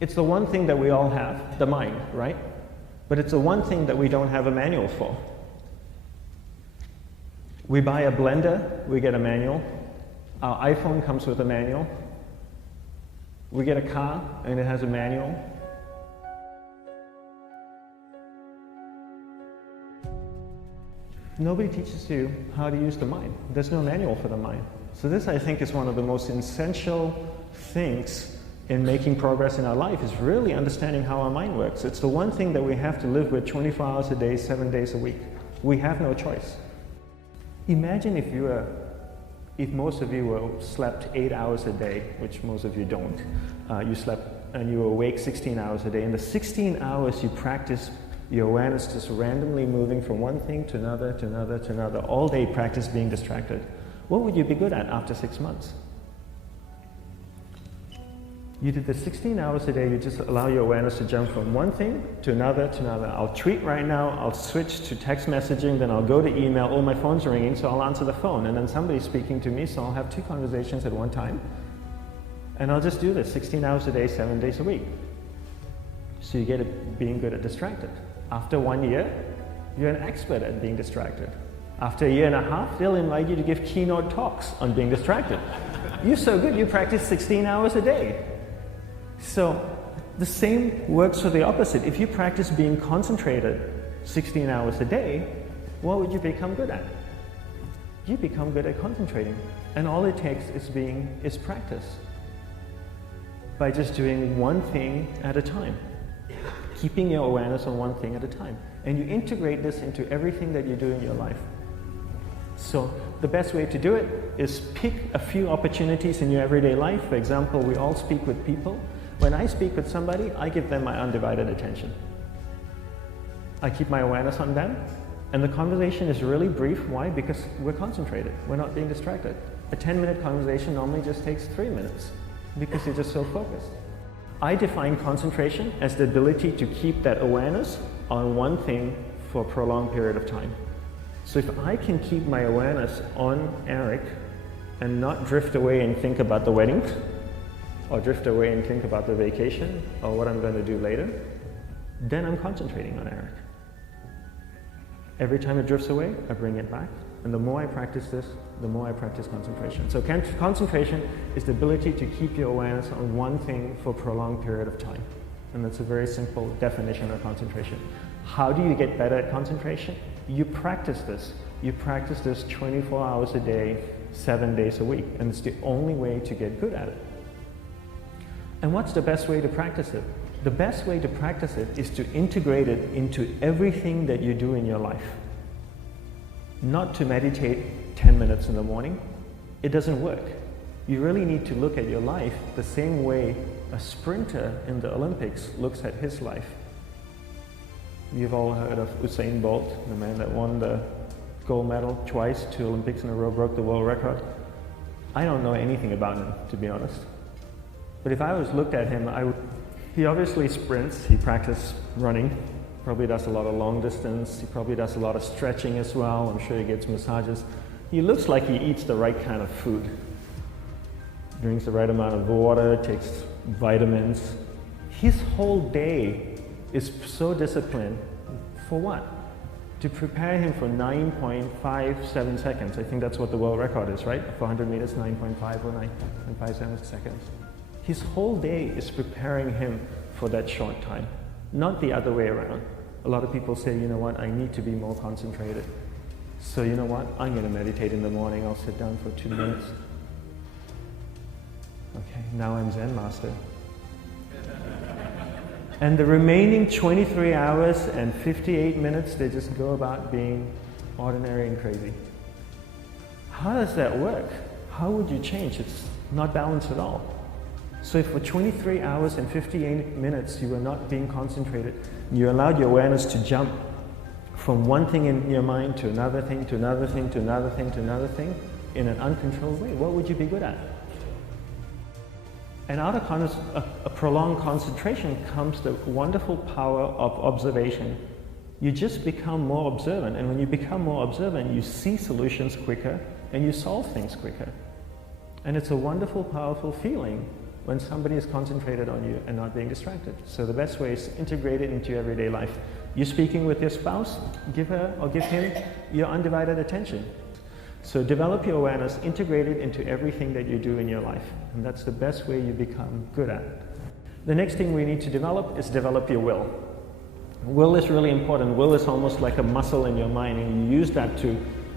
It's the one thing that we all have, the mind, right? But it's the one thing that we don't have a manual for. We buy a blender, we get a manual. Our iPhone comes with a manual. We get a car and it has a manual. Nobody teaches you how to use the mind. There's no manual for the mind. So this, I think, is one of the most essential things in making progress in our life, is really understanding how our mind works. It's the one thing that we have to live with 24 hours a day, 7 days a week. We have no choice. Imagine if most of you slept 8 hours a day, which most of you don't. You slept and you were awake 16 hours a day. In the 16 hours you practice your awareness just randomly moving from one thing to another, to another, to another. All day practice being distracted. What would you be good at after 6 months? You did the 16 hours a day, you just allow your awareness to jump from one thing to another to another. I'll tweet right now, I'll switch to text messaging, then I'll go to email. Oh, my phone's ringing, so I'll answer the phone. And then somebody's speaking to me, so I'll have 2 conversations at one time. And I'll just do this 16 hours a day, 7 days a week. So you get it being good at distracted. After 1 year, you're an expert at being distracted. After a year and a half, they'll invite you to give keynote talks on being distracted. You're so good, you practice 16 hours a day. So the same works for the opposite. If you practice being concentrated 16 hours a day, what would you become good at? You become good at concentrating. And all it takes is practice. By just doing one thing at a time. Keeping your awareness on one thing at a time. And you integrate this into everything that you do in your life. So the best way to do it is pick a few opportunities in your everyday life. For example, we all speak with people. When I speak with somebody, I give them my undivided attention. I keep my awareness on them, and the conversation is really brief. Why? Because we're concentrated. We're not being distracted. A 10-minute conversation normally just takes 3 minutes because you're just so focused. I define concentration as the ability to keep that awareness on one thing for a prolonged period of time. So if I can keep my awareness on Eric and not drift away and think about the wedding, or drift away and think about the vacation, or what I'm going to do later, then I'm concentrating on Eric. Every time it drifts away, I bring it back. And the more I practice this, the more I practice concentration. So concentration is the ability to keep your awareness on one thing for a prolonged period of time. And that's a very simple definition of concentration. How do you get better at concentration? You practice this. You practice this 24 hours a day, 7 days a week. And it's the only way to get good at it. And what's the best way to practice it? The best way to practice it is to integrate it into everything that you do in your life. Not to meditate 10 minutes in the morning. It doesn't work. You really need to look at your life the same way a sprinter in the Olympics looks at his life. You've all heard of Usain Bolt, the man that won the gold medal twice, 2 Olympics in a row, broke the world record. I don't know anything about him, to be honest. But if I was looked at him, he obviously sprints, he practices running, probably does a lot of long distance, he probably does a lot of stretching as well, I'm sure he gets massages. He looks like he eats the right kind of food. Drinks the right amount of water, takes vitamins. His whole day is so disciplined. For what? To prepare him for 9.57 seconds. I think that's what the world record is, right? For 100 meters, 9.5 or 9.57 seconds. His whole day is preparing him for that short time, not the other way around. A lot of people say, you know what, I need to be more concentrated. So you know what, I'm going to meditate in the morning, I'll sit down for 2 minutes. Okay, now I'm Zen master. And the remaining 23 hours and 58 minutes, they just go about being ordinary and crazy. How does that work? How would you change? It's not balanced at all. So if for 23 hours and 58 minutes you were not being concentrated, you allowed your awareness to jump from one thing in your mind to another thing, to another thing, to another thing, to another thing, in an uncontrolled way, what would you be good at? And out of a prolonged concentration comes the wonderful power of observation. You just become more observant, and when you become more observant, you see solutions quicker and you solve things quicker. And it's a wonderful, powerful feeling when somebody is concentrated on you and not being distracted. So the best way is to integrate it into your everyday life. You're speaking with your spouse, give her or give him your undivided attention. So develop your awareness, integrate it into everything that you do in your life. And that's the best way you become good at it. The next thing we need to develop is develop your will. Will is really important. Will is almost like a muscle in your mind, and you use that to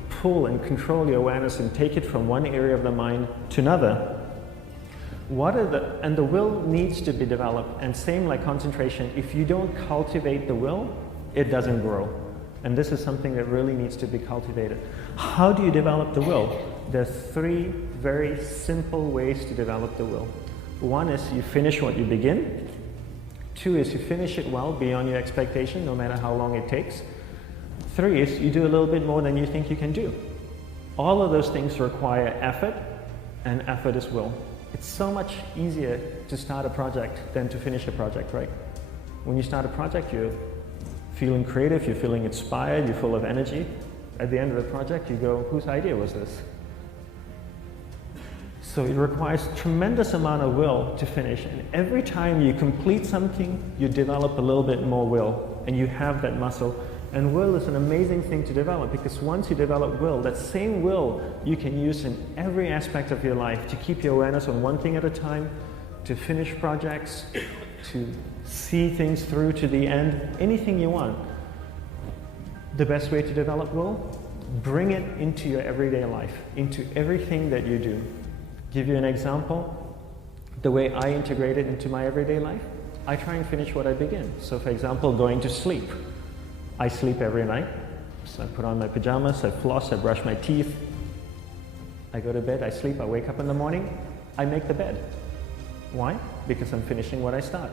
pull and control your awareness and take it from one area of the mind to another. And the will needs to be developed, and same like concentration, if you don't cultivate the will, it doesn't grow. And this is something that really needs to be cultivated. How do you develop the will? There's 3 very simple ways to develop the will. 1 is you finish what you begin. 2 is you finish it well beyond your expectation, no matter how long it takes. 3 is you do a little bit more than you think you can do. All of those things require effort, and effort is will. It's so much easier to start a project than to finish a project, right? When you start a project, you're feeling creative, you're feeling inspired, you're full of energy. At the end of the project, you go, whose idea was this? So it requires tremendous amount of will to finish. And every time you complete something, you develop a little bit more will, and you have that muscle. And will is an amazing thing to develop, because once you develop will, that same will you can use in every aspect of your life to keep your awareness on one thing at a time, to finish projects, to see things through to the end, anything you want. The best way to develop will? Bring it into your everyday life, into everything that you do. Give you an example, the way I integrate it into my everyday life, I try and finish what I begin. So for example, going to sleep. I sleep every night, so I put on my pajamas, I floss, I brush my teeth, I go to bed, I sleep, I wake up in the morning, I make the bed. Why? Because I'm finishing what I start.